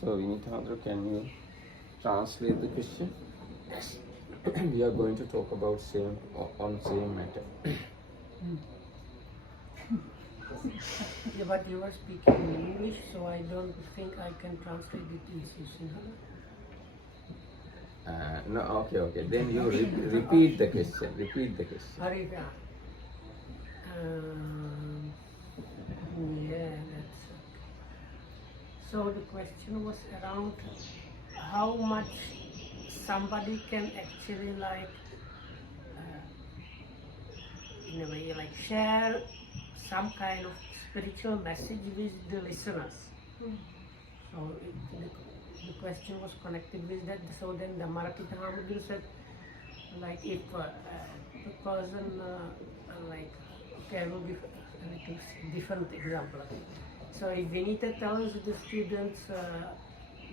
So, Vinithandra, can you translate the question? Yes. We are going to talk about on same matter. Yeah, but you were speaking in English, so I don't think I can translate it in Sinhala. No, okay. Then you repeat the question. Repeat the question. Harida. Yeah, that's okay. So the question was around how much somebody can actually in a way share some kind of spiritual message with the listeners. So the question was connected with that. So then the Marathi Hamadu said, if the person okay, I will give a little different example. So if Vinita tells the students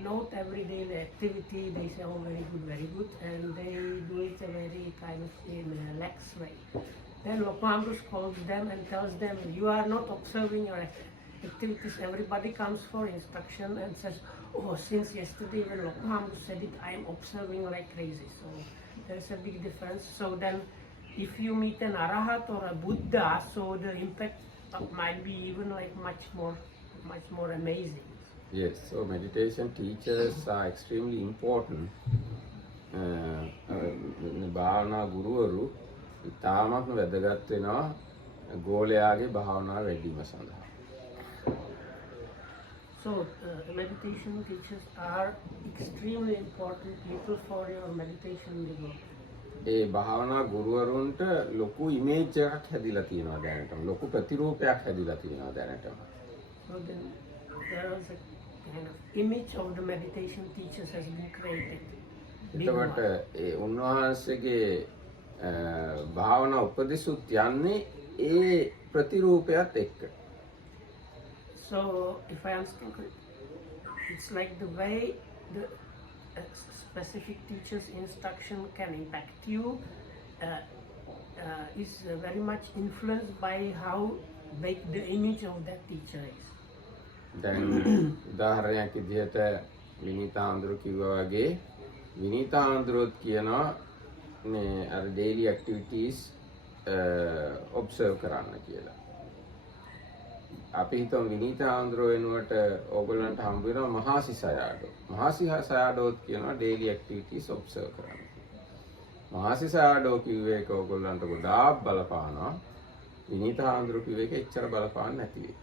note every day the activity, they say, oh, very good, and they do it a very kind of in a lax way. Then Lokamrus calls them and tells them, you are not observing your activities. Everybody comes for instruction and says, oh, since yesterday when Lokamrus said it, I am observing like crazy. So there's a big difference. So then if you meet an Arahat or a Buddha, so the impact might be even much more amazing. Yes, so meditation teachers are extremely important. භාවනා ගුරුවරු ඉතාමත්ම වැදගත් වෙනවා ගෝලයාගේ භාවනාව වැඩිම සඳහා. So meditation teachers are extremely important people for your meditation development. ඒ භාවනා ගුරුවරුන්ට ලොකු ඉමේජ් එකක් හැදිලා තියෙනවා දැනටම. ලොකු ප්‍රතිරූපයක් හැදිලා තියෙනවා දැනටම. So then there was a kind of image of the meditation teachers has been created. එතකොට ඒ උන්වහන්සේගේ භාවනා උපදෙසුත් යන්නේ ඒ ප්‍රතිරූපයත් එක්ක. So if I understand correctly, it's like the way the specific teacher's instruction can impact you is very much influenced by how big the image of that teacher is. දැන් උදාහරණයක් විදිහට විනීතාන්දරු කිව්වා වගේ විනීතාන්දරුත් කියනවා මේ අර daily activities observe කරන්න කියලා. අපි හිතමු විනීතාන්දරු වෙනුවට ඕගොල්ලන්ට හම්බ වෙනවා මහාසිසයාඩෝ. මහාසිසයාඩෝත් කියනවා daily activities observe කරන්න. මහාසිසයාඩෝ කිව්වේ ඒක ඕගොල්ලන්ට ගොඩාක් බලපානවා. විනීතාන්දරු කිව්වේ ඒක එච්චර බලපාන්නේ නැති වෙයි.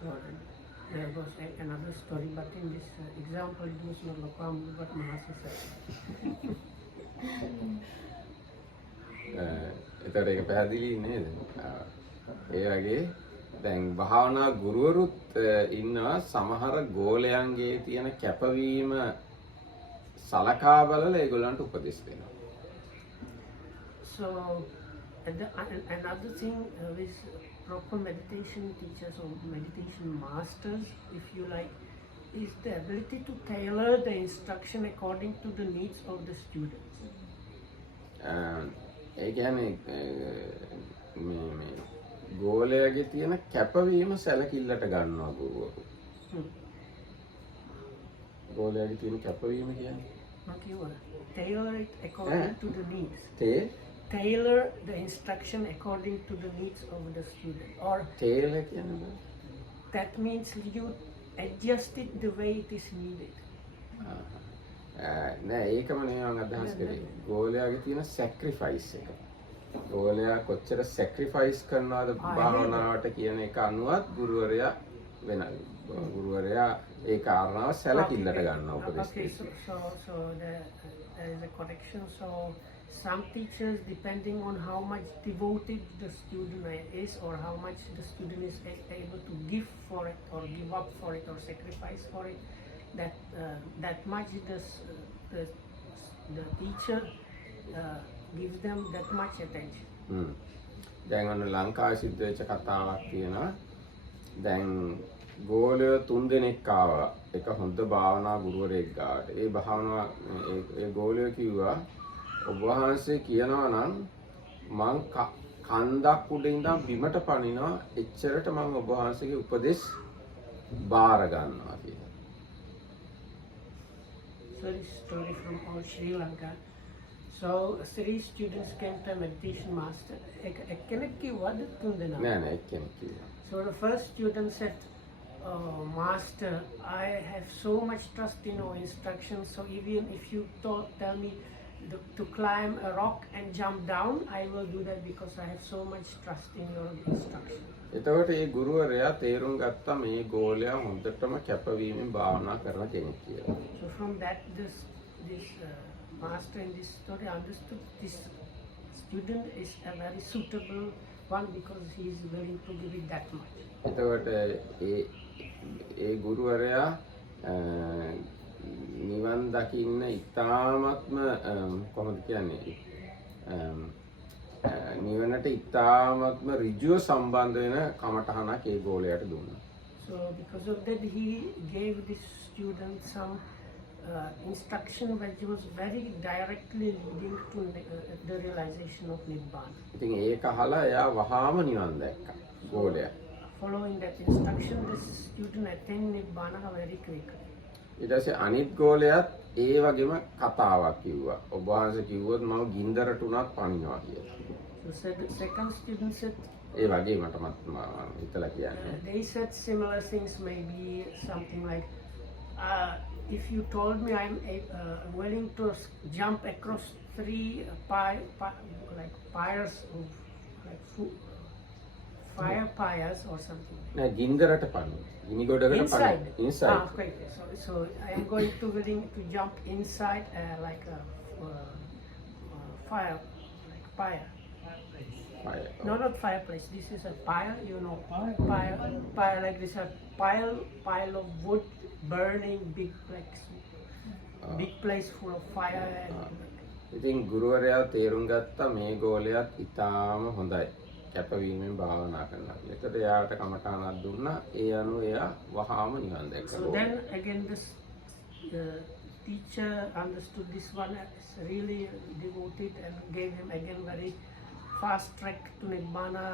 So there was another story, but in this example it was not Lokamrus but Mahasisaya. එතකොට ඒක පැහැදිලි නේද? ඒ වගේ දැන් භාවනා ගුරුවරුත් ඉන්නවා සමහර ගෝලයන්ගේ තියෙන කැපවීම සලකා බලලා ඒගොල්ලන්ට උපදෙස් දෙනවා. So another thing with proper meditation teachers or meditation masters, if you like, is the ability to tailor the instruction according to the needs of the students. ඒ කියන්නේ මේ ගෝලයාගේ තියෙන කැපවීම සැලකිල්ලට ගන්නවා ගුරුවරු. ගෝලයාගේ තියෙන කැපවීම කියන්නේ Okay, well, tailor it according to the needs. Tailor the instruction according to the needs of the student. Or tailor කියන්නේ that means you adjust it the way it is needed. නෑ ඒකම නෙවෙයි මම අදහස් කරේ. ගෝලයාගේ තියෙන sacrifice එක. ගෝලයා කොච්චර sacrifice කරනවද භාවනාවට කියන එක අනුවත් ගුරුවරයා වෙනයි. ගුරුවරයා ඒ කාරණාව සැලකිල්ලට ගන්නවා උපදෙස් Okay, so there is a correction. So some teachers, depending on how much devoted the student is or how much the student is able to give for it or give up for it or sacrifice for it, that much the teacher gives them that much attention. දැන් ඔන්න ලංකාවේ සිද්ධ වෙච්ච කතාවක් තියෙනවා. දැන් ගෝලය 3 දෙනෙක් ආවා. එක හොඳ භාවනා ගුරුවරයෙක් ගාවට. ඒ භාවනා ඒ ගෝලය කිව්වා ඔබ වහන්සේ කියනවා නම් මං කන්දක් උඩ ඉඳන් බිමට පනිනවා එච්චරට මම ඔබ වහන්සේගේ උපදෙස් බාර ගන්නවා කියලා. So this story from old Sri Lanka. So 3 students came to a meditation master. Ekkenek kiwwada tun denama? නෑ නෑ එක්කෙනෙක් කිව්වා. So the first student said, Master, I have so much trust in your instructions, so even if you tell me to climb a rock and jump down, I will do that because I have so much trust in your instructions. එතකොට ඒ ගුරුවරයා තේරුම් ගත්තා මේ ගෝලයා හොඳටම කැපවීමෙන් භාවනා කරන කෙනෙක් කියලා. So from that, this master in this story understood this student is a very suitable one because he is willing to give it that much. එතකොට ඒ ගුරුවරයා නිවන් දකින්න ඉතාමත්ම කොහොමද කියන්නේ නිවනට ඉතාමත්ම ඍජුව සම්බන්ධ වෙන කමටහනක් ඒ ගෝලයට දුන්නා. So because of that, he gave this student some instruction which was very directly leading to the realization of Nibbana. ඉතින් ඒක අහලා එයා වහාම නිවන් දැක්කා ගෝලයා. Following that instruction, this student attained Nibbana very quickly. ඊට පස්සේ අනිත් ගෝලයාත් ඒ වගේම කතාවක් කිව්වා. ඔබ වහන්සේ කිව්වොත් මම ගින්දරට උනත් පනිනවා කියලා. So the second student said, ඒ වගේ මටමත් හිතලා කියන්නේ. they said similar things, maybe something like, if you told me I'm willing to jump across 3 pyres of fire pyres or something. නෑ ගින්දරට පනිනවා. ගිනි ගොඩකට Inside. පනිනවා. Inside. Okay. So I am going to willing to jump inside like a fire, like pyre. Fire. No, not fireplace. This is a pyre, you know. Pyre like this, a pile of wood burning, big place full of fire. ඉතින් ගුරුවරයා තේරුම් ගත්තා මේ ගෝලයාත් ඉතාම හොඳයි කැපවීමෙන් භාවනා කරනවා. ඒකට එයාට කමඨානක් දුන්නා. ඒ අනුව එයා වහාම නිවන් දැක්කා. So then again the teacher understood this one is really devoted and gave him again very fast track to Nibbana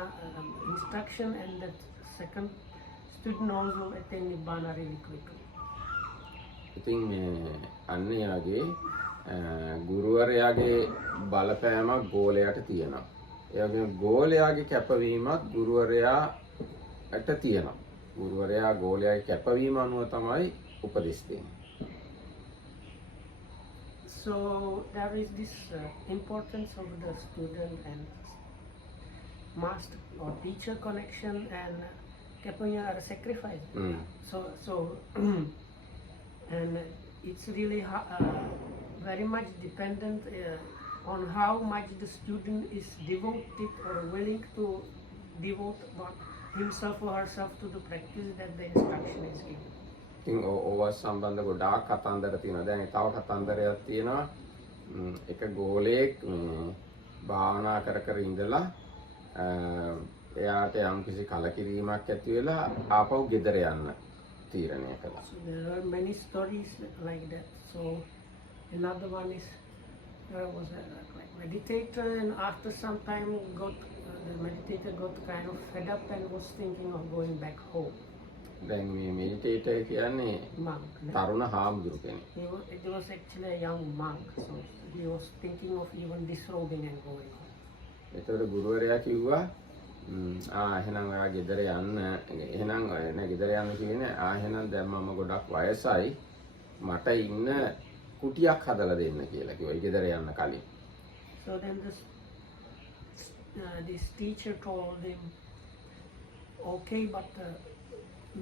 instruction, and that second student also attained Nibbana really quickly. ඉතින් අන්න එයාගේ ගුරුවරයාගේ බලපෑමක් ගෝලයාට තියෙනවා. ඒ වගේම ගෝලයාගේ කැපවීමක් ගුරුවරයාට තියෙනවා. ගුරුවරයා ගෝලයාගේ කැපවීම අනුව තමයි උපදෙස් දෙන්නේ. So there is this importance of the student and master or teacher connection, and Keponya are a sacrifice. So and it's really very much dependent on how much the student is devoted or willing to devote himself or herself to the practice that the instruction is given. ඉතින් ඕව සම්බන්ධ ගොඩාක් කතන්දර තියෙනවා. දැන් තව කතන්දරයක් තියෙනවා. එක ගෝලයෙක් භාවනා කර ඉඳලා එයාට යම්කිසි කලකිරීමක් ඇති වෙලා ආපහු ගෙදර යන්න තීරණය කළා. So there are many stories like that. So another one is there was a meditator, and after some time the meditator got kind of fed up and was thinking of going back home. දැන් මේ මෙඩිටේටර් කියන්නේ Monk. තරුණ හාමුදුරු කෙනෙක්. It was actually a young monk, so he was thinking of even disrobing and going home. ඒතර ගුරුවරයා කිව්වා එහෙනම් ඔයා ගෙදර යන්න. එහෙනම් නෑ ගෙදර යන්න කියන්නේ එහෙනම් දැන් මම ගොඩක් වයසයි මට ඉන්න කුටියක් හදලා දෙන්න කියලා කිව්වා ගෙදර යන්න කලින්. So then this teacher told him, okay, but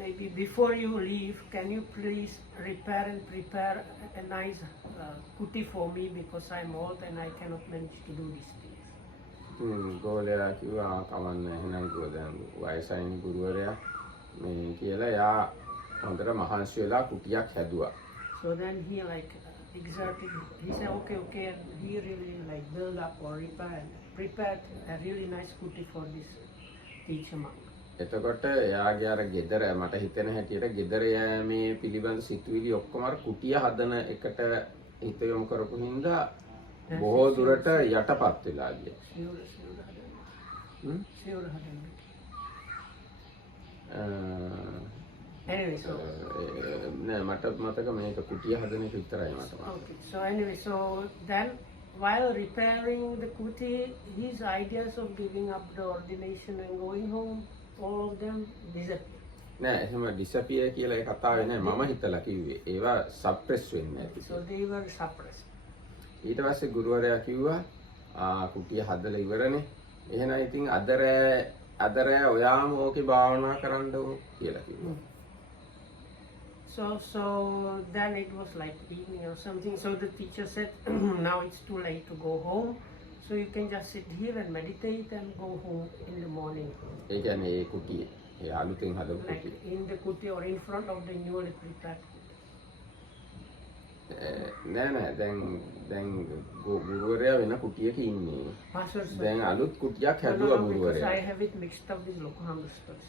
maybe before you leave, can you please prepare a nice kuti for me, because I'm old and I cannot manage to do these things. ගෝලයා කිව්වා කමන්න එහෙනම් කිව්වා දැන් වයසයින් ගුරුවරයා මේ කියලා එයා හොඳට මහන්සි වෙලා කුටියක් හැදුවා. So then he exerted, he said okay, and he really built up or prepared a really nice kuti for this teacher monk. එතකොට එයාගේ අර ගෙදර මට හිතෙන හැටියට ගෙදර යෑමේ පිළිබඳ සිතුවිලි ඔක්කොම අර කුටිය හදන එකට හිත යොමු කරපු හින්දා බොහෝ දුරට යටපත් වෙලා ගියා. Anyway, so නෑ මට මතක මේක කුටිය හදන එක විතරයි මට මතක. okay. So anyway, so then while repairing the kuti, his ideas of giving up the ordination and going home, all of them disappeared. නෑ එහෙම ඩිසපියර් කියලා ඒ කතාවේ නෑ මම හිතලා කිව්වේ. ඒවා සප්‍රෙස් වෙන්නේ නැති. So they were suppressed. ඊට පස්සේ ගුරුවරයා කිව්වා කුටිය හදලා ඉවරනේ. එහෙනම් ඉතින් අද රෑ ඔයාම ඕකේ භාවනා කරන්න ඕන කියලා කිව්වා. So then it was like evening or something. So the teacher said, now it's too late to go home. So you can just sit here and meditate and go home in the morning. ඒ කියන්නේ ඒ කුටියේ ඒ අලුතෙන් හදපු Like කුටිය. in the kuti or in front of the newly prepared kuti. නෑ දැන් ගුරුවරයා වෙන කුටියක ඉන්නේ. Master said, දැන් අලුත් කුටියක් no, හැදුවා because ගුරුවරයා. I have it mixed up with Lokohama's first.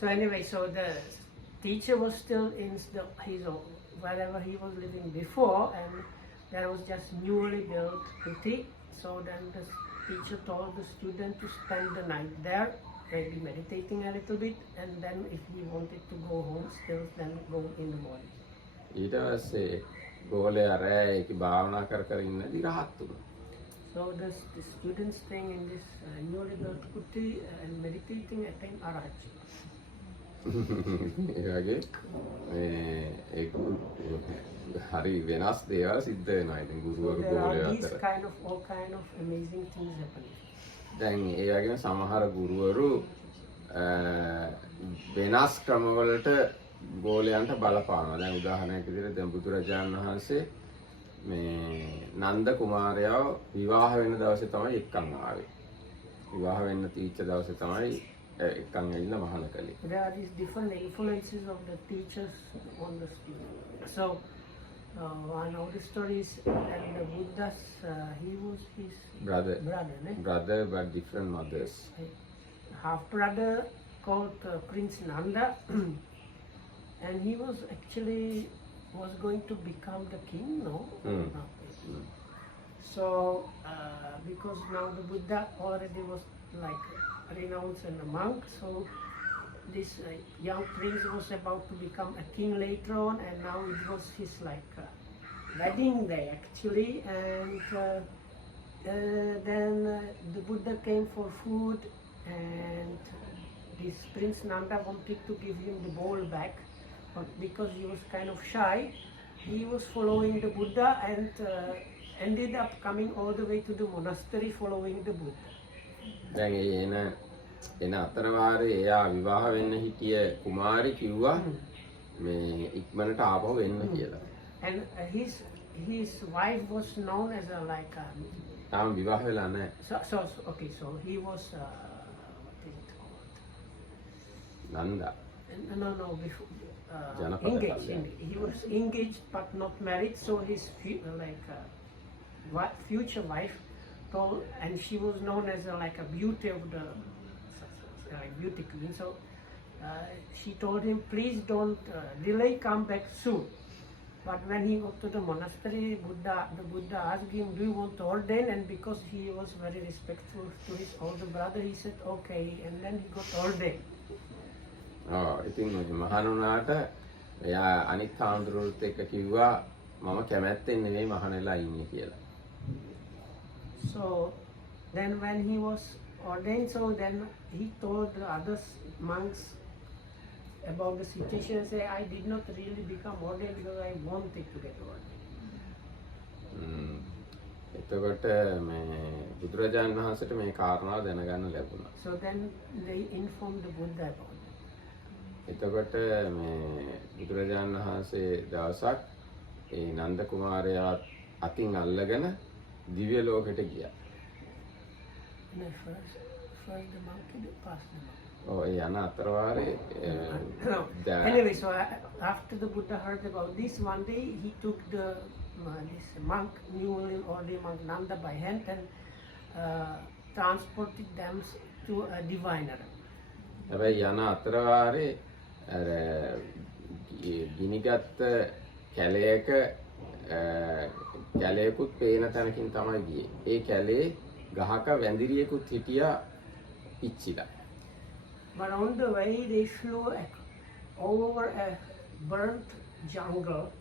So anyway, so the teacher was still in his wherever he was living before, and there was just newly built kuti. So then the teacher told the student to spend the night there, maybe meditating a little bit, and then if he wanted to go home, still then go in the morning. ඊට පස්සේ ගෝලයා රෑ ඒක භාවනා කර ඉන්නදී රහත් වුණා. So the students staying in this newly built kuti and meditating attained Arahachi. ඒ වගේ ඒක හරි වෙනස් දේවල් සිද්ධ වෙනවා. ඉතින් ගුරුවරු There ගෝලයා are these අතර. all kind of amazing things happening. දැන් ඒ වගේම සමහර ගුරුවරු වෙනස් ක්‍රමවලට ගෝලයන්ට බලපානවා. දැන් උදාහරණයක් විදිහට දැන් බුදුරජාණන් වහන්සේ මේ නන්ද කුමාරයාව විවාහ වෙන දවසේ තමයි එක්කන් ආවේ. විවාහ වෙන්න තීච්ච දවසේ තමයි එක්කන් ඇවිල්ලා මහාන කළේ. There are these different influences of the teachers on the student. So one of the stories that the Buddha's he was his brother but different mothers. Half brother called Prince Nanda, and he was actually going to become the king, no? No. So because now the Buddha already was like renounced and a monk, so this young prince was about to become a king later on, and now it was his like wedding day actually, and then the Buddha came for food, and this Prince Nanda wanted to give him the bowl back, but because he was kind of shy, he was following the Buddha and ended up coming all the way to the monastery following the Buddha. දැන් එන අතරවාරේ එයා විවාහ වෙන්න හිටිය කුමාරි කිව්වා මේ ඉක්මනට ආපහු එන්න කියලා. And his wife was known as a like තාම විවාහ වෙලා නැහැ. so okay, so he was what is it called? Nanda. No, before Janapata engaged. Kalyan. He was engaged but not married, so his future wife told, and she was known as like a beauty of the beauty queen. So she told him, please don't delay, come back soon. But when he got to the monastery, the Buddha asked him, do you want to ordain? And because he was very respectful to his older brother, he said, okay, and then he got ordained. ඉතින් මහාන වුණාට එයා අනිත් හාමුදුරුවෝත් එක්ක කිව්වා මම කැමැත්තෙන් නෙවෙයි මහානෙලා ඉන්නේ කියලා. So then when he was ordained, so then he told the other monks about the situation and say, I did not really become ordained because I wanted to get ordained. එතකොට මේ බුදුරජාණන් වහන්සේට මේ කාරණාව දැනගන්න ලැබුණා. So then they informed the Buddha about it. එතකොට මේ බුදුරජාණන් වහන්සේ දවසක් ඒ නන්ද කුමාරයා අතින් අල්ලගෙන දිව්‍ය ලෝකෙට ගියා. And at first the monkey passed the monkey. ඔව් ඒ යන අතරවාරේ Anyway, so after the Buddha heard about this, one day he took this monk, newly ordained monk Nanda by hand and transported them to a diviner. හැබැයි යන අතරවාරේ අර ගිනිගත් කැලයක කැලයකුත් පේන තැනකින් තමයි ගියේ. ඒ කැලේ ගහක වැඳිරියෙකුත් හිටියා පිච්චිලා. But on the way they flew over a burnt jungle,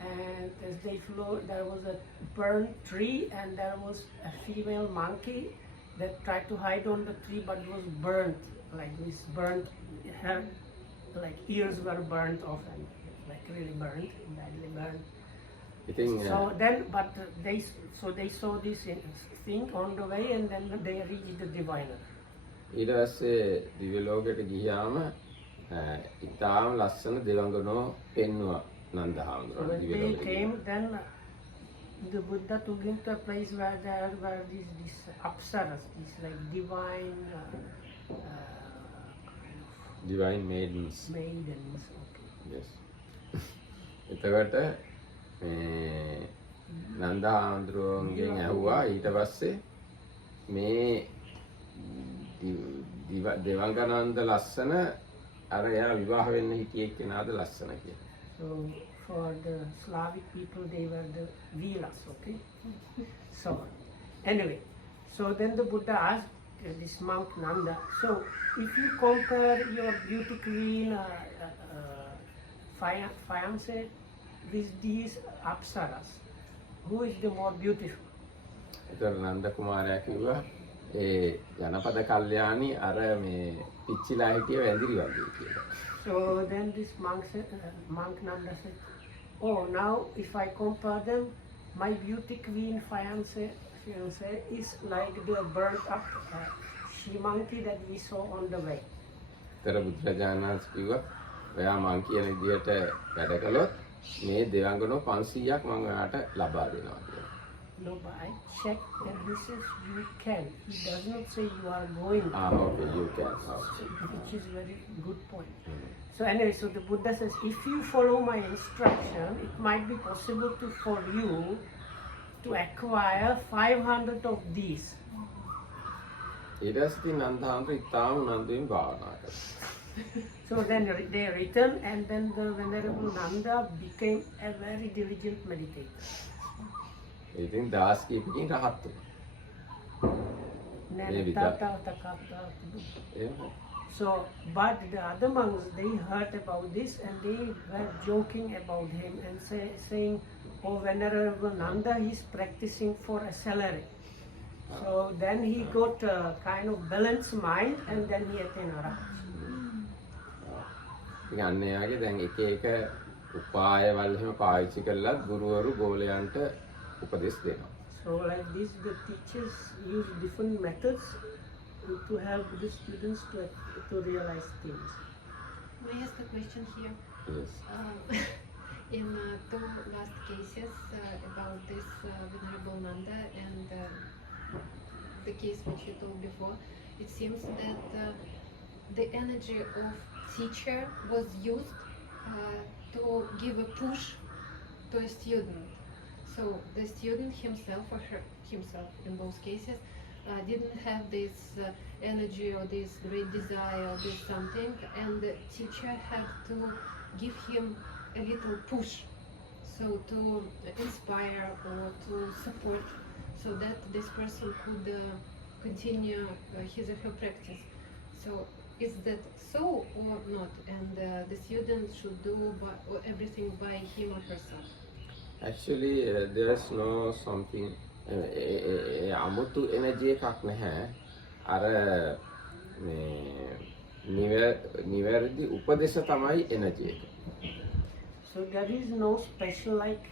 and as they flew, there was a burnt tree, and there was a female monkey that tried to hide on the tree, but was burnt, like this burnt, her like ears were burnt off, and like really burnt, badly burnt. ඉතින් So then, but they saw this thing on the way, and then they reached the diviner. ඊට පස්සේ දිව්‍ය ලෝකයට ගියාම ඉතාම ලස්සන දෙවඟනෝ පෙන්නුවා Nanda So හාමුදුරුවෝ when දිව්‍ය they ලෝකෙට. came, then the Buddha took him to a place where there were these apsaras, these like divine Divine maidens. maidens. Okay. Yes. එතකොට මේ නන්ද හාමුදුරුවන්ගෙන් ඇහුවා ඊට පස්සේ මේ දෙවඟනන්ද ලස්සන අර එයා විවාහ වෙන්න හිටියේ කෙනාද ලස්සන කියලා. So for the Slavic people, they were the Veeras, okay? So anyway, so then the Buddha asked this monk Nanda, so if you compare your beauty queen fiancé with these apsaras, who is the more beautiful? එතකොට නන්ද කුමාරයා කිව්වා ඒ ජනපද කල්යාණි අර මේ පිච්චිලා හිටිය වැඳිරි වගේ කියලා. So then this monk Nanda said, oh, now if I compare them, my beauty queen fiancé is like the burnt up she-monkey that we saw on the way. තර බුදුරජාණන් වහන්සේ කිව්වා ඔයා මං කියන විදිහට වැඩ කළොත් මේ දෙවඟනෝ 500ක් මම ඔයාට ලබා දෙනවා කියලා. No, but I checked and he says you can. He does not say you are going to. Okay, you can. Which is very good point. So anyway, so the Buddha says, if you follow my instruction, it might be possible for you to acquire 500 of these. ඊට පස්සේ නන්ද හාමුදුරුවෝ ඉතාම උනන්දුවෙන් භාවනා කළා. So then they returned, and then the Venerable Nanda became a very diligent meditator. ඉතින් දවස් කිහිපකින් රහත් වුණා. So, but the other monks, they heard about this and they were joking about him and saying, oh, Venerable Nanda, he's practicing for a salary. So then he got a kind of balanced mind and then he attained arahant. ඉතින් අන්න එයාගේ දැන් එක එක උපායවල එහෙම පාවිච්චි කරලා ගුරුවරු ගෝලයන්ට උපදෙස් දෙනවා. So like this, the teachers use different methods to help the students to realize things. May I ask a question here? Yes. In two last cases about this Venerable Nanda and the case which you told before, it seems that the energy of teacher was used to give a push to a student. So the student himself or himself in both cases didn't have this energy or this great desire or this something, and the teacher had to give him a little push, so to inspire or to support, so that this person could continue his or her practice. So is that so or not? And the student should do everything by him or herself? Actually, there's no something අමුතු energy එකක් නැහැ. අර මේ නිවැරදි උපදේශ තමයි energy එක. So there is no special like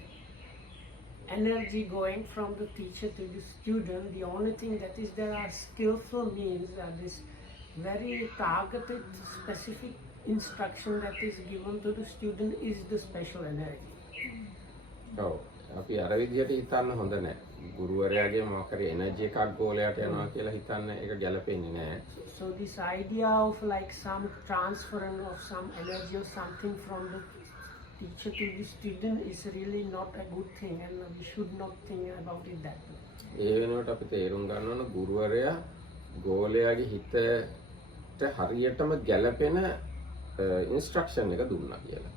energy going from the teacher to the student. The only thing that is there are skillful means and this very targeted specific instruction that is given to the student is the special energy. ඔව්. අපි අර විදිහට හිතන්න හොඳ නැහැ. ගුරුවරයාගේ මොකක් හරි energy එකක් ගෝලයට යනවා කියලා හිතන්න ඒක ගැලපෙන්නේ නැහැ. So this idea of like some transference of some energy or something from the teacher to the student is really not a good thing, and we should not think about it that way. ඒ වෙනුවට අපි තේරුම් ගන්න ඕන ගුරුවරයා ගෝලයාගේ හිතට හරියටම ගැලපෙන instruction එක දුන්නා කියලා.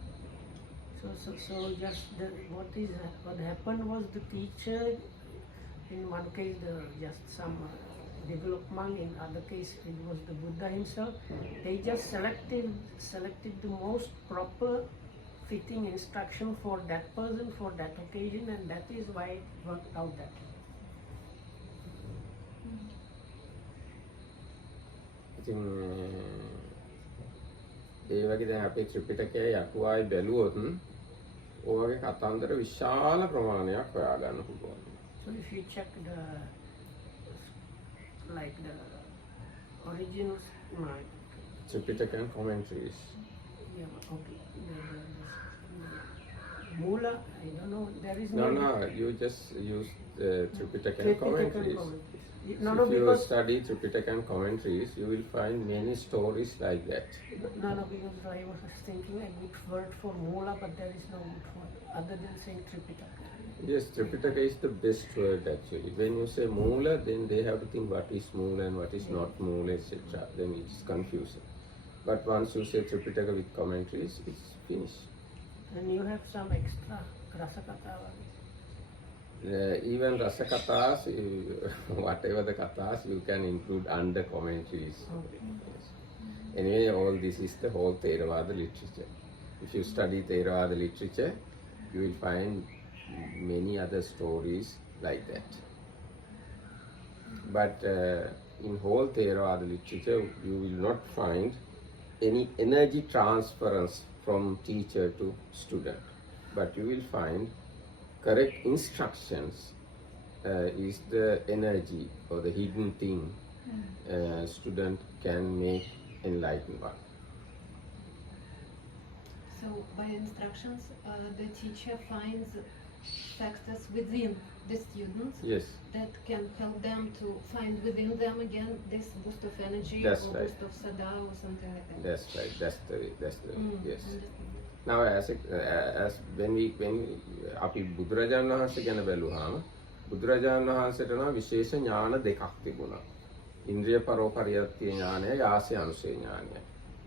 So just what happened was the teacher, in one case just some developed monk. In other case, it was the Buddha himself. They just selected the most proper fitting instruction for that person, for that occasion, and that is why it worked out that way. ඉතින් ඒ වගේ දැන් අපේ ත්‍රිපිටකයේ අටුවාවේ බැලුවොත් ඔයගේ කතන්දර විශාල ප්‍රමාණයක් හොයාගන්න පුළුවන්. So if you check the originals, right? Tripitaka and commentaries. Yeah, okay. Mula, I don't know. There is No, you just use Tripitaka and commentaries. No, if you because study Tripitaka and commentaries, you will find many stories like that. no, because I was thinking a good word for Mula, but there is no good word other than saying Tripitaka. Yes, Tripitaka is the best word actually. When you say Mula, then they have to think what is Mula and what is not Mula, etc. Then it's confusing. But once you say Tripitaka with commentaries, it's finished. And you have some extra Rasakata. Even Rasakatas, whatever the kathas, you can include under commentaries. Okay. Yes. Anyway, all this is the whole Theravada literature. If you study Theravada literature, you will find many other stories like that. But in whole Theravada literature, you will not find any energy transference from teacher to student. But you will find correct instructions is the energy or the hidden thing student can make enlightened one. So by instructions, the teacher finds factors within the students Yes, that can help them to find within them again this boost of energy That's or right. boost of sada or something like that. that's right. That's the way. Yes. Understand. Now as when අපි බුදුරජාණන් වහන්සේ ගැන බැලුවාම බුදුරජාණන් වහන්සේට නම් විශේෂ ඥාන දෙකක් තිබුණා. ඉන්ද්‍රිය පරෝපරියත්‍ය ඥානය, ආසය අනුසය ඥානය.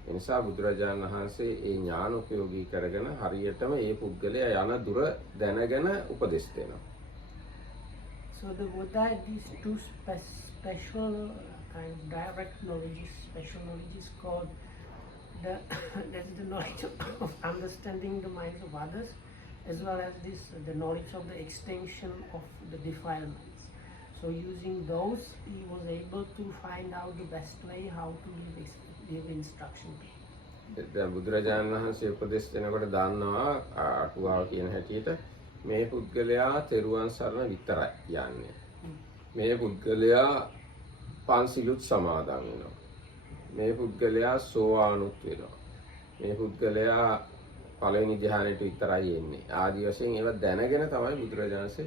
ඒ නිසා බුදුරජාණන් වහන්සේ ඒ ඥාන උපයෝගී කරගෙන හරියටම ඒ පුද්ගලයා යන දුර දැනගෙන උපදෙස් දෙනවා. So the Buddha had these two special kind of direct knowledges, special knowledges called that's the knowledge of understanding the minds of others, as well as the knowledge of the extension of the defilements. So using those, he was able to find out the best way how to give instruction. දැන් බුදුරජාණන් වහන්සේ උපදෙස් දෙනකොට දන්නවා අටුවාව කියන හැටියට මේ පුද්ගලයා තෙරුවන් සරණ විතරයි යන්නේ. මේ පුද්ගලයා පන්සිලුත් සමාදන් වෙනවා. මේ පුද්ගලයා සෝවානුත් වෙනවා. මේ පුද්ගලයා පළවෙනි ධ්‍යානෙට විතරයි එන්නේ. ආදි වශයෙන් ඒවා දැනගෙන තමයි බුදුරජාණන් වහන්සේ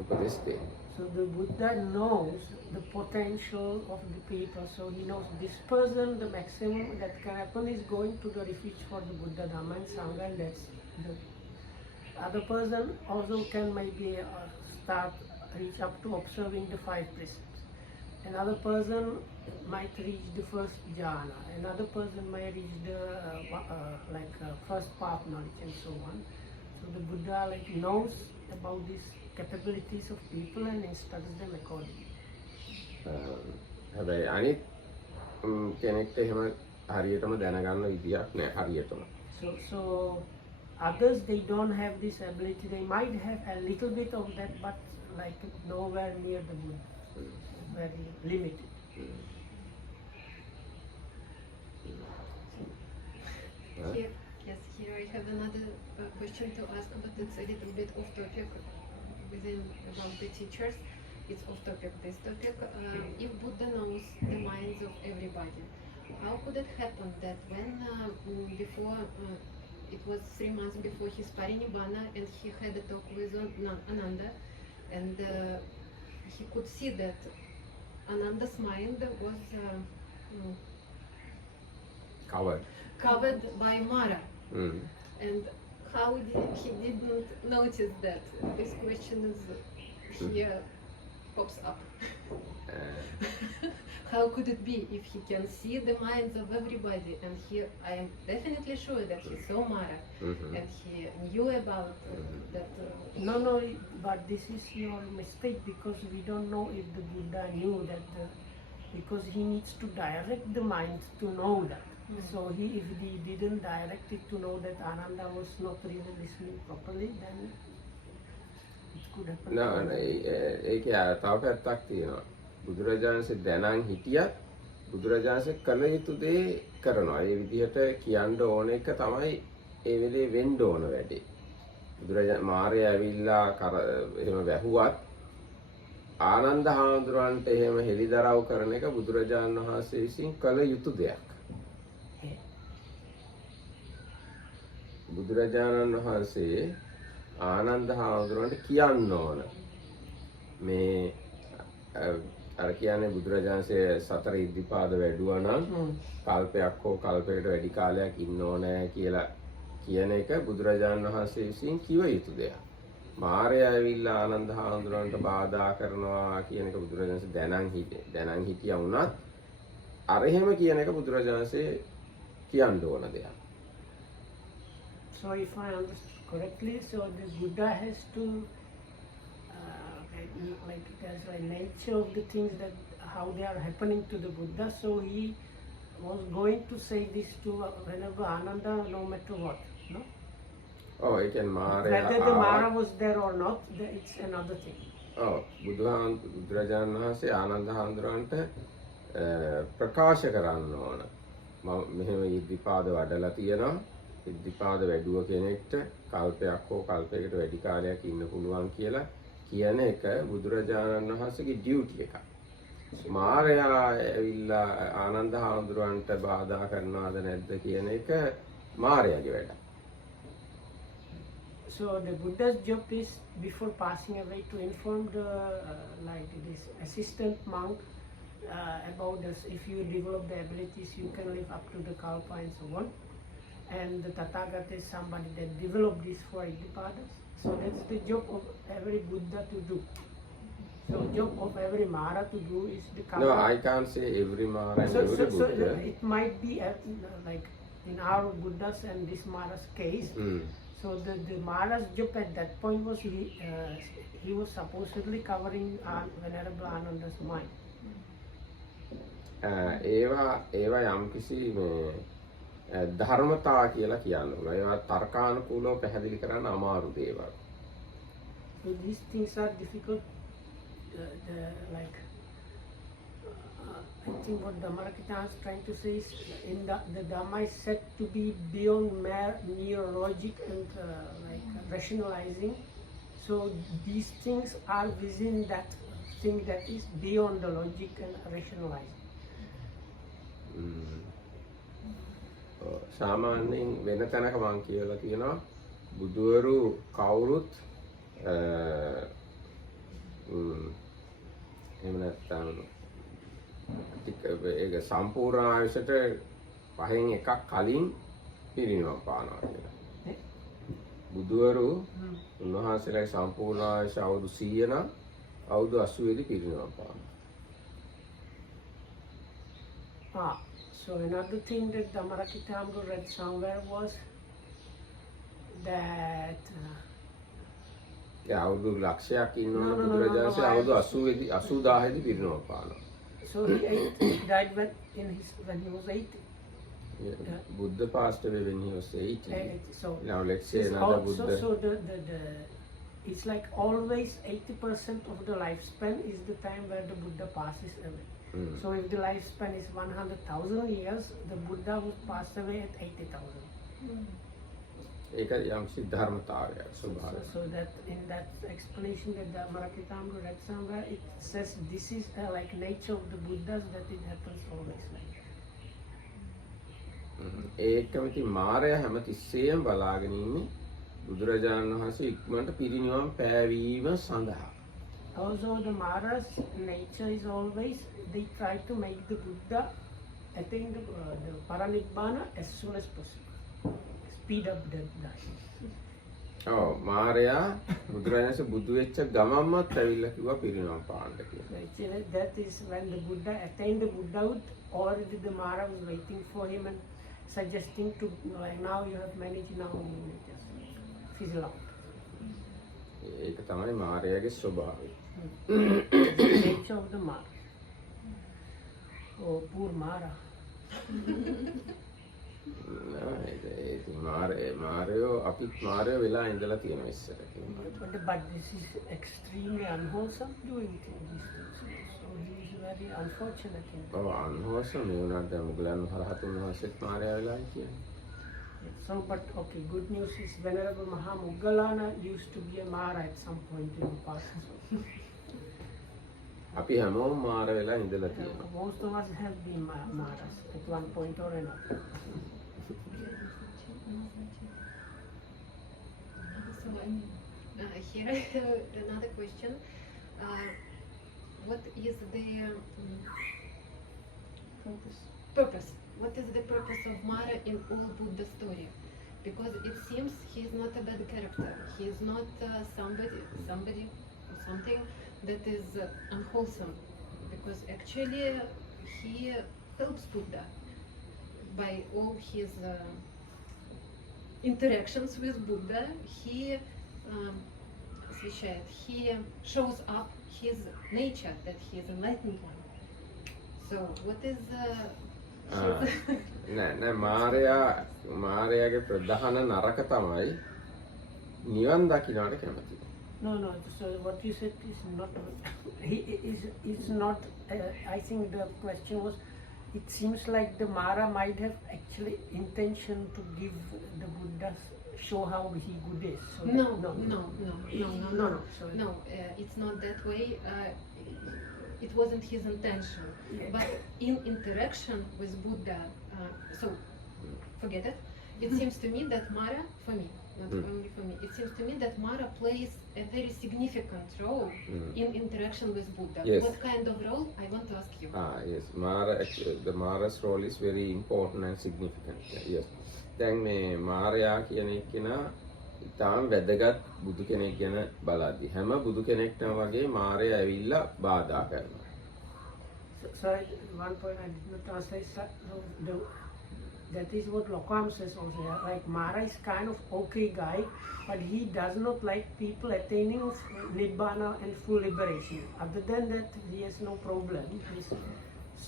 උපදෙස් දෙන්නේ. So the Buddha knows the potential of the people. So he knows this person, the maximum that can happen is going to the refuge for the Buddha, Dhamma and Sangha, and that's the other person also can maybe reach up to observing the 5 precepts. Another person might reach the first jhana. Another person might reach the first path knowledge and so on. So the Buddha knows about these capabilities of people and instructs them accordingly. හැබැයි අනිත් කෙනෙක්ට එහෙම හරියටම දැනගන්න විදියක් නැහැ හරියටම. So others, they don't have this ability. They might have a little bit of that, but like nowhere near the Buddha. Very limited. Here, yes, here I have another question to ask, but it's a little bit off topic within about the teachers. It's off topic, this topic. If Buddha knows the minds of everybody, how could it happen that when before it was 3 months before his parinibbana and he had a talk with Ananda, and he could see that Ananda's mind was covered by Mara. And how he didn't notice that? This question is here pops up. How could it be if he can see the minds of everybody? And I am definitely sure that he saw Mara and he knew about that. No, but this is your mistake, because we don't know if the Buddha knew that because he needs to direct the mind to know that. So if he didn't direct it to know that Ananda was not really listening properly, then it could happen. ඒකේ තව පැත්තක් තියෙනවා. බුදුරජාණන්සේ දැනන් හිටියත් බුදුරජාණන්සේ කළ යුතු දේ කරනවා. ඒ විදිහට කියන්න ඕන එක තමයි ඒ වෙලේ වෙන්න ඕන වැඩේ. බුදුරජාණන් මාරයා ඇවිල්ලා එහෙම වැහුවත් ආනන්ද හාමුදුරන්ට එහෙම හෙළිදරව් කරන එක බුදුරජාණන් වහන්සේ විසින් කළ යුතු දෙයක්. බුදුරජාණන් වහන්සේ ආනන්ද හාමුදුරන්ට කියන්න ඕන මේ අර කියන්නේ බුදුරජාණන්සේ සතර ඉද්ධිපාද වැඩුවා නම් කල්පයක් හෝ කල්පයකට වැඩි කාලයක් ඉන්න ඕනේ කියලා කියන එක බුදුරජාණන් වහන්සේ විසින් කිව යුතු දෙයක්. මාරයා ඇවිල්ලා ආනන්ද හාමුදුරන්ට බාධා කරනවා කියන එක බුදුරජාණන්සේ දැනන් හිටියා වුණත් අර එහෙම කියන එක බුදුරජාණන්සේ කියන්න ඕන දෙයක්. So if I understood correctly, so the Buddha has to like there's a nature of the things that how they are happening to the Buddha. So he was going to say this to whenever Ananda, no matter what, no? Oh, it can Mara. Whether the Mara was there or not, it's another thing. Oh, බුදුරජාණන් වහන්සේ ආනන්ද හාමුදුරන්ට ප්‍රකාශ කරන්න ඕන. මෙහෙම ඉද්ධිපාද වඩලා තියෙනවා. ඉද්ධිපාද වැඩුව කෙනෙක්ට කල්පයක් හෝ කල්පයකට වැඩි කාලයක් ඉන්න පුළුවන් කියලා කියන එක බුදුරජාණන් වහන්සේගේ ඩියුටි එකක්. මාරයා ඇවිල්ලා ආනන්ද හාමුදුරන්ට බාධා කරනවද නැද්ද කියන එක මාරයාගේ වැඩක්. So the Buddha's job is before passing away to inform the like this assistant monk about this. If you develop the abilities, you can live up to the kalpa and so on. And the Tathagata is somebody that developed this for Iddhipadas. So that's the job of every Buddha to do. So job of every Mara to do is the kalpa. No, I can't say every Mara and every Buddha. So it might be like in our Buddha's and this Mara's case. So the Mara's job at that point was he was supposedly covering Venerable Ananda's mind. ඒවා යම්කිසි ධර්මතා කියලා කියන්න ඕන. ඒවා තර්කානුකූලව පැහැදිලි කරන්න අමාරු දේවල්. So these things are difficult. Like I think what Dhammarakita is trying to say is in the Dhamma is said to be beyond mere logic and like rationalizing. So these things are within that thing that is beyond the logic and rationalizing. සාමාන්‍යයෙන් වෙන තැනක මම කියලා තියෙනවා බුදුවරු කවුරුත් එහෙම නැත්නම් ඒක සම්පූර්ණ ආයුෂට පහෙන් එකක් කලින් පිරිනිවන් පානවා කියලා. බුදුවරු උන්වහන්සේලාගේ සම්පූර්ණ ආයුෂ අවුරුදු 100 නම් අවුරුදු 80 දී පිරිනිවන් පානවා. So another thing that Dhammarakita read somewhere was that අවුරුදු ලක්ෂයක් ඉන්නවනේ බුදුරජාණන්සේ අවුරුදු 80000 දී පිරිනිවන් පානවා. So he died when he was 80. Yeah. Buddha passed away when he was 80. So now let's say another Buddha. So it's like always 80% of the lifespan is the time where the Buddha passes away. So if the lifespan is 100,000 years, the Buddha would pass away at 80,000. ඒක යම්සි ධර්මතාවයක් ස්වභාවය. So that in that explanation that the Dhammarakita read somewhere, it says this is like nature of the Buddhas, that it happens always like that. ඒකම ඉතින් මාරයා හැමතිස්සෙම බලාගෙන ඉන්නේ බුදුරජාණන් වහන්සේ ඉක්මනට පිරිනිවන් පෑවීම සඳහා. Also the Mara's nature is always they try to make the Buddha attain the Paranibbana as soon as possible. Speed up the dying. ඔව් මාරයා බුදුරජාණන්සේ බුදු වෙච්ච ගමන්මත් ඇවිල්ලා කිව්වා පිරිනිවන් පාන්න කියලා. Actually that is when the Buddha attained the Buddhahood, already the Mara was waiting for him and suggesting to like now you have managed, now you will just fizzle out. ඒක තමයි මාරයාගේ ස්වභාවය. The nature of the Mara. Oh, poor Mara. මාරයෝ අපිත් මාරයෝ වෙලා ඉඳලා තියෙනවා ඉස්සර. But this is extremely unwholesome doing these things. So he is very unfortunate. ඔව් unwholesome මේ උනාට මුගලන් හරහතුන් වහන්සේත් මාරයා වෙලා කියන්නේ. So, but okay, good news is Venerable Mahamuggalana used to be a Mara at some point in the past. අපි හැමෝම මාර වෙලා ඉඳලා තියෙනවා. Most of us have been Maras at one point or another. So here I have another question. What is the purpose? What is the purpose of Mara in all Buddha story? Because it seems he is not a bad character. He is not somebody or something that is unwholesome. Because actually he helps Buddha by all his interactions with Buddha. He he shows up his nature, that he is enlightened one. So what is නෑ මාරයාගේ ප්‍රධාන නරක තමයි නිවන් දකින්නට කැමති. No, so what you said is not, is not, I think the question was, it seems like the Mara might have actually intention to give the Buddha, show how he good is. So no, sorry. No, it's not that way. It wasn't his intention. Yeah. But in interaction with Buddha, so forget it. It seems to me that Mara, for me, not only for me, it seems to me that Mara plays a very significant role in interaction with Buddha. Yes. What kind of role? I want to ask you. Yes, the Mara's role is very important and significant. Yes. දැන් මේ මාරයා කියන එක්කෙනා ඉතාම වැදගත් බුදු කෙනෙක් ගැන බලද්දි හැම බුදු කෙනෙක්ටම වගේ මාරයා ඇවිල්ලා බාධා කරනවා. Sorry, one point I did not translate. That is what Lokam says also. Like Mara is kind of okay guy, but he does not like people attaining nibbana and full liberation. Other than that, he has no problem.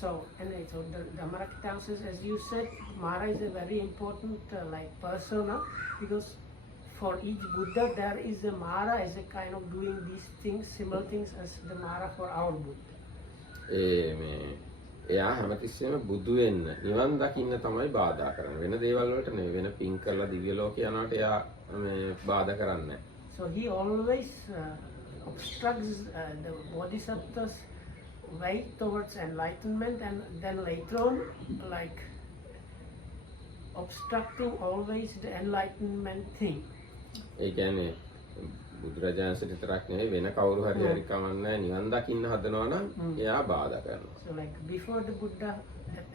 So the Dhammarakita says, as you said, Mara is a very important like persona, because for each Buddha there is a Mara as a kind of doing these things, similar things as the Mara for our Buddha. එයා හැමතිස්සෙම බුදු වෙන්න නිවන් දකින්න තමයි බාධා කරන්නේ. වෙන දේවල් වලට නෙවෙයි. වෙන පින් කරලා දිව්‍ය ලෝකේ යනකොට එයා මේ බාධා කරන්නේ නැහැ. So he always obstructs the bodhisattva's way towards enlightenment, and then later on, like obstructing always the enlightenment thing. ඒ කියන්නේ බුදුරජාණන් විතරක් නෙවෙයි වෙන කවුරු හරි හරි කමන්නේ නිවන් දකින්න හදනවා නම් එයා බාධා කරනවා. So like before the Buddha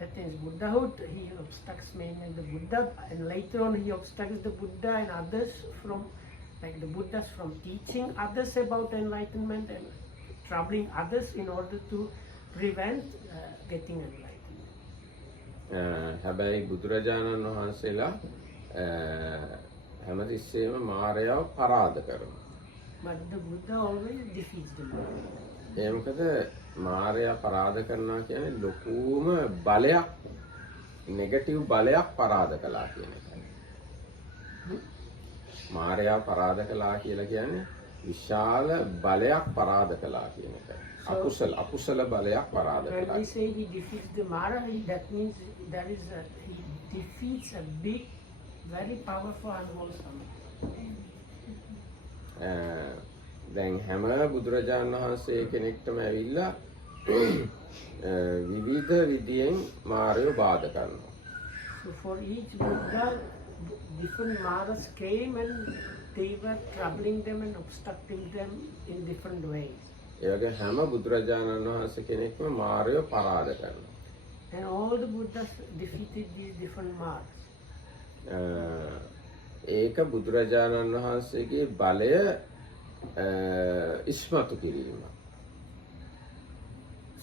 attains Buddhahood, he obstructs mainly the Buddha, and later on he obstructs the Buddha and others from, like the Buddhas from teaching others about enlightenment and troubling others in order to prevent getting enlightenment. හැබැයි බුදුරජාණන් වහන්සේලා හැමතිස්සෙම මායяව පරාද කරනවා. But the Buddha always defeats the Buddha. ඒ මොකද මායя පරාද කරනවා කියන්නේ ලොකුම බලයක්, නෙගටිව් බලයක් පරාද කළා කියන එකයි. මායя පරාද කළා කියලා කියන්නේ විශාල බලයක් පරාද කළා කියන එකයි. අකුසල බලයක් පරාද කළා. When we say he defeats the Mara, that means there is he defeats a big, very powerful unwholesome. දැන් හැම බුදුරජාණන් වහන්සේ කෙනෙක්ටම ඇවිල්ලා විවිධ විදියෙන් මාරයෝ බාධා කරනවා. So for each Buddha, different Maras came and they were troubling them and obstructing them in different ways. ඒ වගේ හැම බුදුරජාණන් වහන්සේ කෙනෙක්ම මාරයෝ පරාද කරනවා. And all the Buddhas defeated these different Maras. ඒක බුදුරජාණන් වහන්සේගේ බලය ඉස්මතු කිරීම.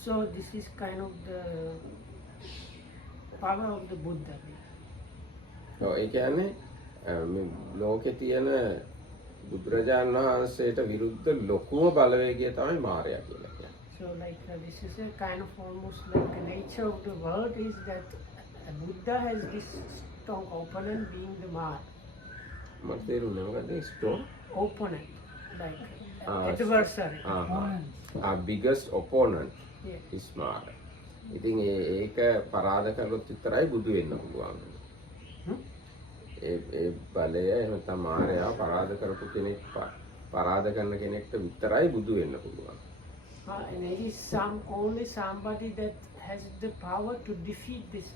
So this is kind of the power of the Buddha. ඒ කියන්නේ ලෝකේ තියෙන බුදුරජාණන් වහන්සේට විරුද්ධ ලොකුම බලවේගය තමයි මායя කියලා කියන්නේ. So So like this is a kind of almost like the nature of the world is that a Buddha has this strong opponent being the Mara. මට තේරුන්නේ මොකද stone Opponent, like Ah, adversary. biggest opponent Yeah. is Mara. ඉතින් ඒක පරාද කරලොත් විතරයි බුදු වෙන්න පුළුවන්. ඒ බලය එහෙනම් මායя පරාද කරපු කෙනෙක් පරාද කරන කෙනෙක්ට විතරයි බුදු වෙන්න පුළුවන්. And it is only somebody that has the power to defeat this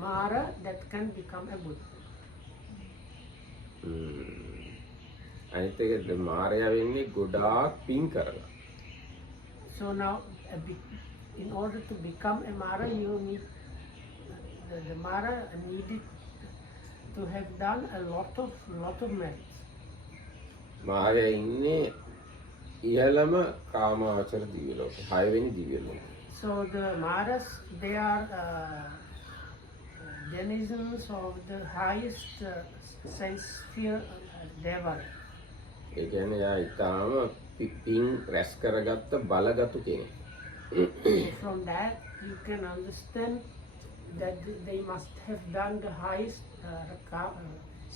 Mara that can become a Buddha. අනිත් එක මායя වෙන්නේ ගොඩාක් පින් කරලා. So now, in order to become a Mara, you need the Mara needed to have done a lot of merits. මායя ඉන්නේ ඉහළම කාමාවචර දිව්‍ය ලෝකේ 6 වෙනි දිව්‍ය ලෝකේ. So the Maras, they are denizens of the highest sense sphere Devara. ඒ කියන්නේ යා ඊටාම පින් රැස් කරගත්ත බලගත්ු කෙනෙක්. From that, you can understand that they must have done the highest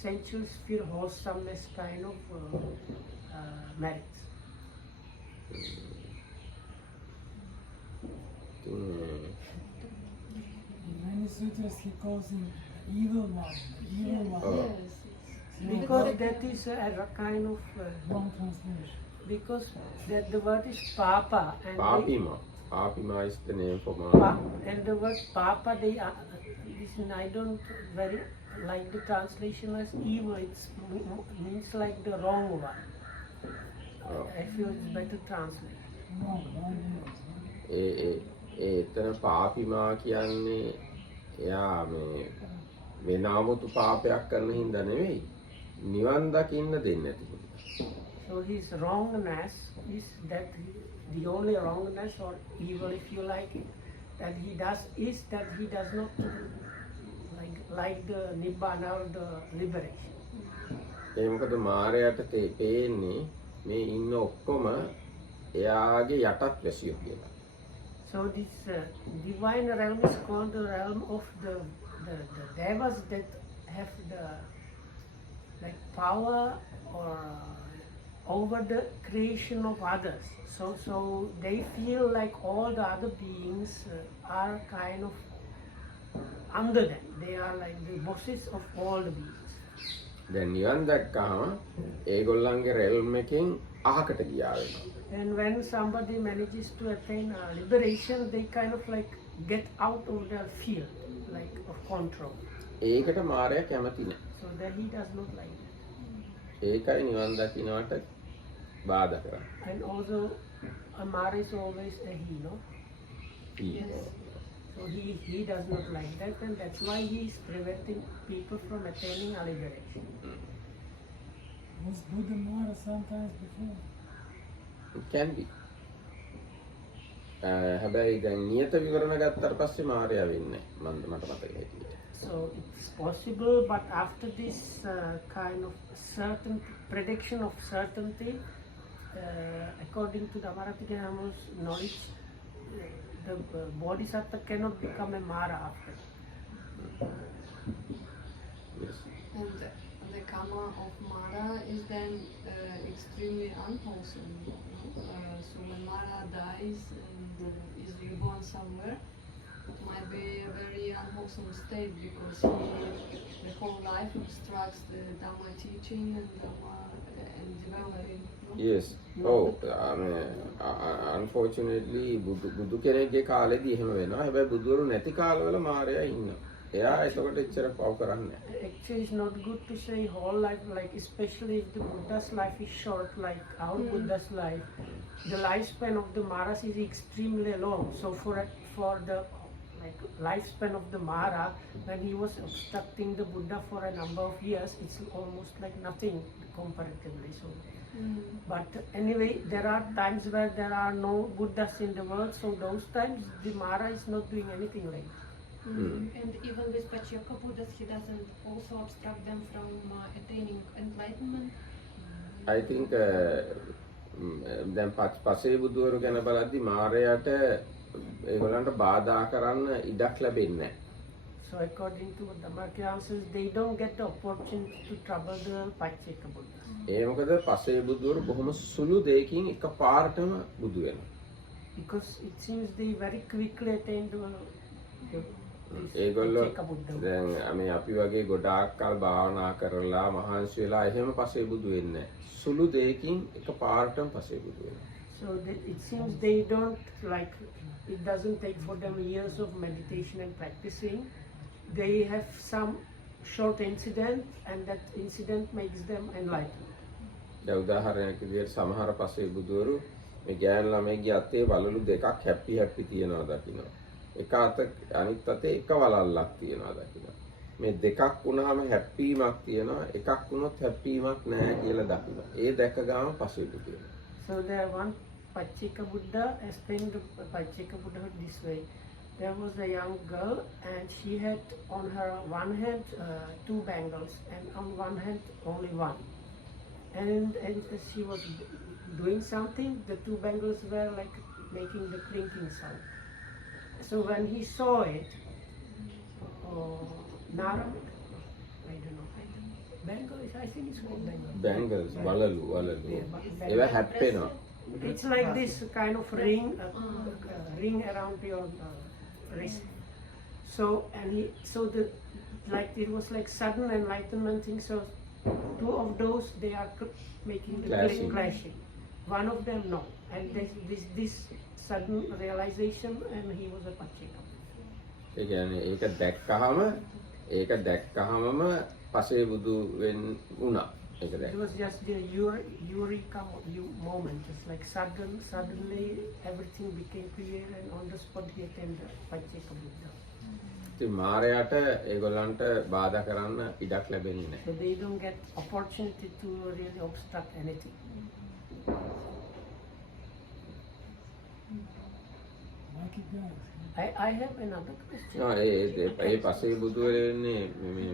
sensual sphere wholesomeness kind of merits. In many sutras he calls him evil one, evil one. Yes. Because that is a kind of Wrong translation. because that the word is papa and පාපිමා. පාපිමා is the name for Mara. and the word papa they are, listen, I don't very like the translation as evil. It means like the wrong one. I feel it's better translate. Wrong, wrong words. එතන පාපිමා කියන්නේ එයා මේ වෙනවතු පාපයක් කරන හින්දා නෙවෙයි. නිවන් දකින්න දෙන්නේ නැති හින්දා. So his wrongness is that the only wrongness or evil, if you like it, that he does is that he does not like the nibbana or the liberation. ඒ මොකද මායයට පේන්නේ මේ ඉන්න ඔක්කොම එයාගේ යටත් වැසියෝ කියලා. So this divine realm is called the realm of the devas that have the power or over the creation of others. So they feel like all the other beings are kind of under them. They are like the bosses of all the beings. දැන් නිවන් දැක්කම ඒගොල්ලන්ගේ realm එකෙන් අහකට ගියා වෙනවා. And when somebody manages to attain liberation, they kind of like get out of their field, like of control. ඒකට මායя කැමති නැහැ. So that he does not like that. ඒකයි නිවන් දකින්නට බාධා කරන්නේ. And also, Amara is always a he, no? Yes. So he does not like that, and that's why he is preventing people from attaining a liberation. Was Buddha Mara sometimes before? It can be. හැබැයි දැන් නියත විවරණ ගත්තට පස්සේ මායя වෙන්නේ මට මතක හිටියේ. So it's possible, but after this kind of certain prediction of certainty, according to the Amaratigamu's knowledge, the bodhisattva cannot become a Mara after. Yes. And the karma of Mara is then extremely unwholesome. So when Mara dies and is reborn somewhere, it might be a very unwholesome state because the whole life obstructs the Dhamma teaching and Dhamma and developing. Yes. Unfortunately බුදු කෙනෙක්ගේ කාලෙදී එහෙම වෙනවා. හැබැයි බුදුවරු නැති කාලවල මායя ඉන්නවා. එයා ඒකට එච්චර පව කරන්නේ නැහැ. Actually, it's not good to say whole life, like especially if the Buddha's life is short, like our Buddha's life. The lifespan of the Maras is extremely long. So for the lifespan of the Mara, when he was obstructing the Buddha for a number of years, it's almost like nothing comparatively. So, but anyway, there are times where there are no Buddhas in the world. So those times the Mara is not doing anything like that. And even with Pacceka Buddhas, he doesn't also obstruct them from attaining enlightenment. I think දැන් පසේ බුදුවරු ගැන බලද්දි මාරයාට ඒගොල්ලන්ට බාධා කරන්න ඉඩක් ලැබෙන්නේ නැහැ. So according to the Dhammakiyansas, they don't get the opportunity to trouble the Pacheka Buddhas. ඒ මොකද පසේ බුදුවරු බොහොම සුළු දෙයකින් එකපාරටම බුදු වෙනවා. Because it seems they very quickly attain to ඒගොල්ලෝ Pacheka Buddha. දැන් මේ අපි වගේ ගොඩාක් කල් භාවනා කරලා මහන්සි වෙලා එහෙම පසේ බුදු වෙන්නේ නැහැ. සුළු දෙයකින් එකපාරටම පසේ බුදු වෙනවා. So it seems they don't like, it doesn't take for them years of meditation and practicing. They have some short incident and that incident makes them enlightened. දැන් උදාහරණයක් විදිහට සමහර පසේ බුදුවරු මේ ගෑනු ළමයිගේ අතේ වලලු දෙකක් හැපි තියනවා දකින්න. එක අත අනිත් අතේ එක වලල්ලක් තියනවා දකින්න. මේ දෙකක් වුණාම හැප්පීමක් තියෙනවා, එකක් වුණොත් හැප්පීමක් නැහැ කියලා දකින්න. ඒ දැක ගාම පසේ බුදු වෙනවා. So there one Pacheka Buddha explained the Pacheka Buddha this way. There was a young girl and she had on her one hand 2 bangles and on one hand only one. And she was doing something, the 2 bangles were like making the clinking sound. So when he saw it, Nara, I don't know, bangles, I think it's called bangles. Bangles, වලලු. Yeah, ඒවා හැප්පෙනවා. It's like this kind of ring, ring around your wrist. So like it was like sudden enlightenment thing. So 2 of those they are making the clashing. One of them no, and this sudden realization, and he was a Pacheka. ඒ කියන්නේ ඒක දැක්කහමම පසේ බුදු වුණා. ඒක It was just the eureka moment, just like suddenly everything became clear, and on the spot he attended Pacheka Buddha. ඉතින් මාරයාට ඒගොල්ලන්ට බාධා කරන්න ඉඩක් ලැබෙන්නේ නැහැ. So they don't get opportunity to really obstruct anything. I have another question. ඒ පසේ බුදු වෙන්නේ මේ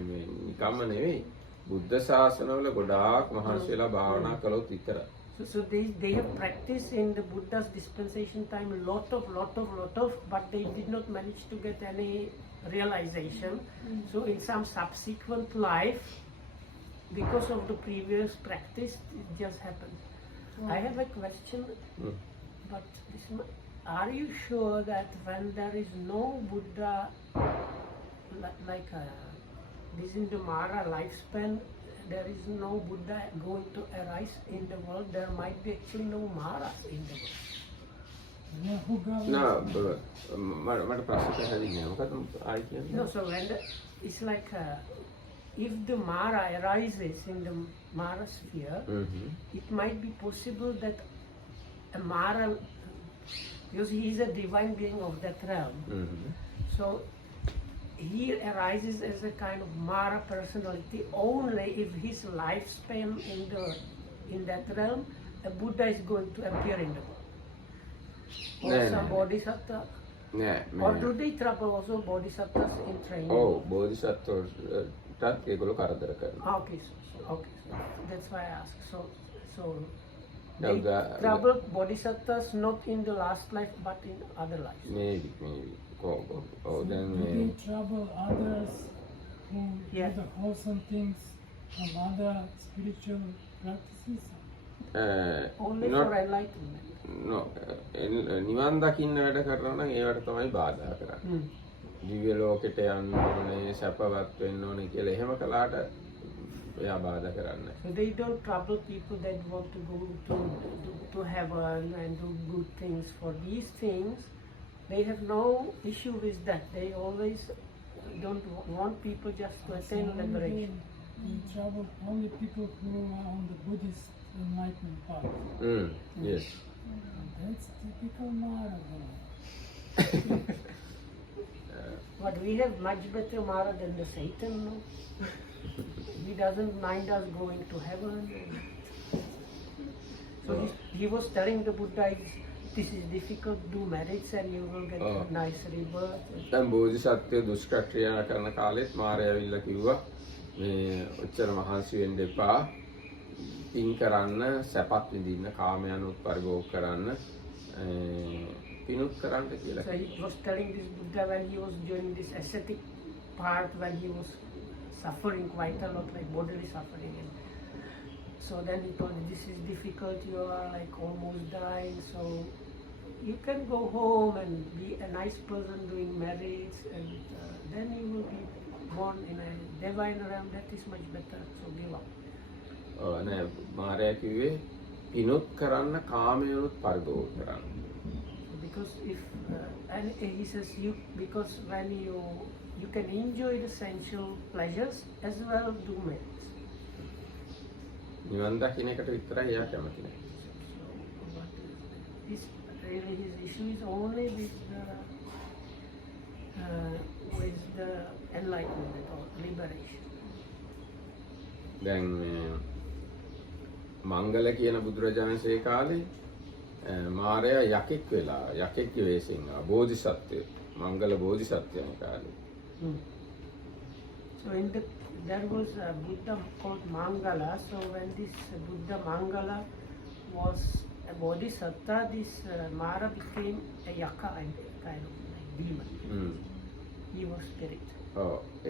නිකම්ම නෙවෙයි. බුද්ධ ශාසනවල ගොඩාක් මහන්සි වෙලා භාවනා කළොත් විතරයි. So they have practiced in the Buddha's dispensation time lot of, but they did not manage to get any realization. So in some subsequent life, because of the previous practice, it just happened. I have a question, but are you sure that when there is no Buddha, like this in the Mara lifespan, there is no Buddha going to arise in the world, there might be actually no Maras in the world. මට ප්‍රශ්න පැහැදිලි නෑ. මොකද ආයි කියන්නේ? No, so it's like if the Mara arises in the Mara sphere, it might be possible that a Mara, because he is a divine being of that realm, so he arises as a kind of Mara personality only if his lifespan in that realm, a Buddha is going to appear in the world. Or some bodhisattva. Or do they trouble also bodhisattvas in training? බෝධිසත්වෝටත් ඒගොල්ලෝ කරදර කරනවා. Okay, so that's why I ask. So they trouble bodhisattvas not in the last life but in other lives. Maybe. They trouble others who do the wholesome things from other spiritual practices? Only for enlightenment. No, නිවන් දකින්න වැඩ කරනවා නම් ඒවට තමයි බාධා කරන්නේ. දිව්‍ය ලෝකෙට යන්න ඕනේ, සැපවත් වෙන්න ඕනේ කියලා එහෙම කළාට එයා බාධා කරන්නේ. So they don't trouble people that want to go to heaven and do good things. For these things, they have no issue with that. They always don't want people just to attain liberation. They trouble only people who are on the Buddhist enlightenment path. Yes. That's typical Mara. But we have much better Mara than the Satan, no? He doesn't mind us going to heaven. So he was telling the Buddha, this is difficult, do merits and you will get a nice rebirth. දැන් බෝධිසත්වයේ දුෂ්කර්ක්‍රියා කරන කාලෙත් මාරයා ඇවිල්ලා කිව්වා මේ ඔච්චර මහන්සි වෙන්න එපා. පින් කරන්න, සැපත් විඳින්න, කාමයන්ුත් පරිභෝග කරන්න, පිනුත් කරන්න කියලා. So he was telling this Buddha when he was doing this ascetic part, when he was suffering quite a lot, like bodily suffering. And so then he told me, this is difficult, you are like almost dying, so you can go home and be a nice person doing merits, and then you will be born in a divine realm, that is much better, so give up. නෑ මාරයා කිව්වේ පිනුත් කරන්න කාමයනුත් පරිභෝග කරන්න. Because if and he says because when you can enjoy the sensual pleasures as well do merits. නිවන් දකින්න එකට විතරයි එයා කැමති නැහැ. So what is really his issue is only with the enlightenment or liberation. දැන් මංගල කියන බුදුරජාණන්සේ කාලේ මාරයා යකෙක් වෙලා යකෙක්ගේ වෙස්ෙන් බෝධිසත්වය මංගල බෝධිසත්වයන් කාලේ. So there was a Buddha called Mangala. So when this Buddha Mangala was a bodhisattva, this Mara became a yaka, kind of like demon. He was spirit.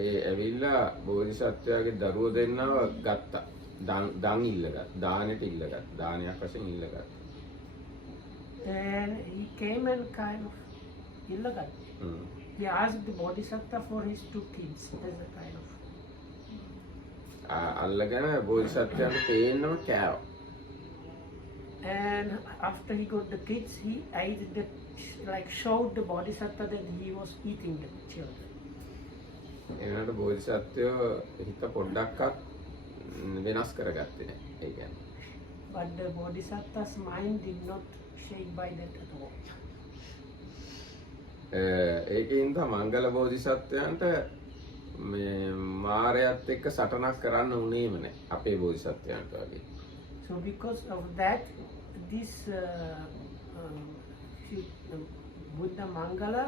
ඒ ඇවිල්ලා බෝධිසත්වයාගේ දරුවෝ දෙන්නව ගත්තා. දන් ඉල්ලගත්තා. දානෙට ඉල්ලගත්තා. දානයක් වශයෙන් ඉල්ලගත්තා. And he came and kind of illegal. He asked the bodhisattva for his 2 kids as a kind of. අල්ලගෙන බෝධිසත්වයාට පේන්නම කෑවා. And after he got the kids, he ate the, like showed the bodhisattva that he was eating the children. එනකොට බෝධිසත්වයෝ හිත පොඩ්ඩක්වත් වෙනස් කරගත්තේ නැහැ. ඒ කියන්නේ. But the bodhisattva's mind did not shake by that at all. ඒකින්ද මංගල බෝධිසත්වයන්ට මේ මාරයත් එක්ක සටනක් කරන්න උනේම නැහැ. අපේ බෝධිසත්වයන්ට වගේ. So because of that, this Buddha Mangala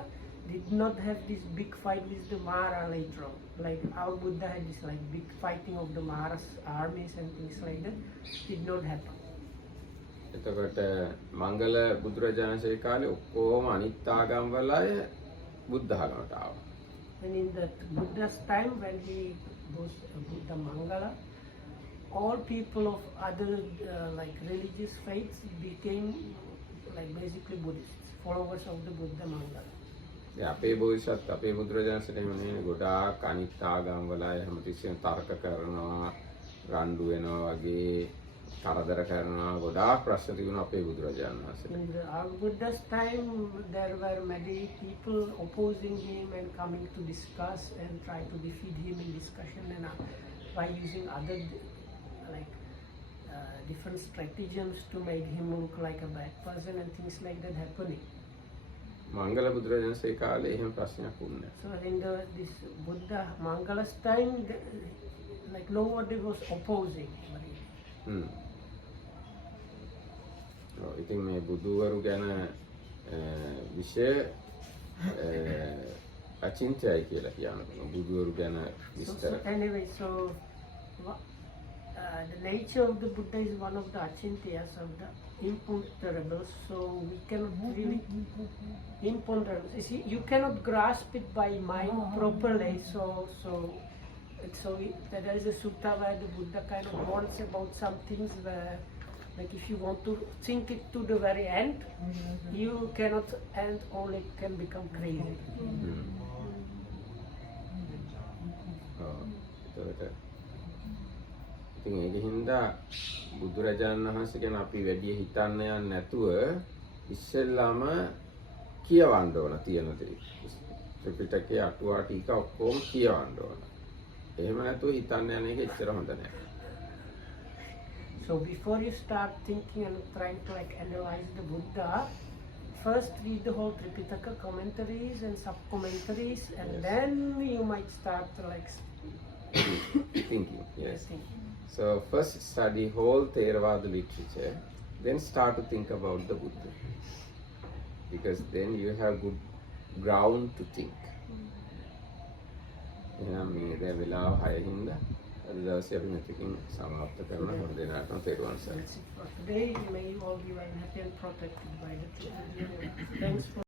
did not have this big fight with the Mara later on. Like our Buddha had this like big fighting of the Mara's armies and things like that. Did not happen. එතකොට මංගල බුදුරජාණන්සේ කාලේ ඔක්කොම අනිත් ආගම් වල අය බුද්ධ ආගමට ආවා. And in that Buddha's time, when he was Buddha Mangala, all people of other like religious faiths became like basically Buddhists, followers of the Buddha Mangala. අපේ බෝධිසත්ව අපේ බුදුරජාණන්සේට එහෙම නෙවෙයි ගොඩාක් අනිත් ආගම් වල අය හැමතිස්සෙම තර්ක කරනවා රණ්ඩු වෙනවා වගේ කරදර කරනවා ගොඩාක් ප්‍රශ්න තිබුණා අපේ බුදුරජාණන් වහන්සේට. In our Buddha's time, there were many people opposing him and coming to discuss and try to defeat him in discussion, and by using other like different stratagems to make him look like a bad person and things like that happening. මංගල බුදුරජාණන්සේ කාලේ එහෙම ප්‍රශ්නයක් වුණේ So in this Buddha Mangala's time, like nobody was opposing. ඉතින් මේ බුදුවරු ගැන විශේෂ අචින්තයයි කියලා කියනවා. බුදුවරු ගැන විස්තර. So anyway, so the nature of the Buddha is one of the achintayas, of the imponderables. So we cannot really imponderables. You see, you cannot grasp it by mind properly. So there is a sutta where the Buddha kind of warns about some things where, like if you want to think it to the very end, you cannot, and only can become crazy. ඉතින් ඒක හින්දා බුදුරජාණන් වහන්සේ ගැන අපි වැඩි හිතන්න යන්නේ නැතුව ඉස්සෙල්ලාම කියවන්න ඕන තියෙන දේ. ත්‍රිපිටකයේ අටුවා ටික ඔක්කොම කියවන්න ඕන. එහෙම නැතුව හිතන්න යන එක එච්චර හොඳ නැහැ. So before you start thinking and trying to like analyze the Buddha, first read the whole Tripitaka commentaries and sub-commentaries, and then you might start like thinking. Yes. thinking. So first study whole Theravada literature, then start to think about the Buddha, because then you have good ground to think. එහෙනම් මේ දැන් වෙලාව 6 හින්දා අද දවසේ අපි මෙතකින් සමාප්ත කරන හැම දිනකටම තෙරුවන් සරණයි. That's it for today. May you all be well, happy and protected by the Thanks for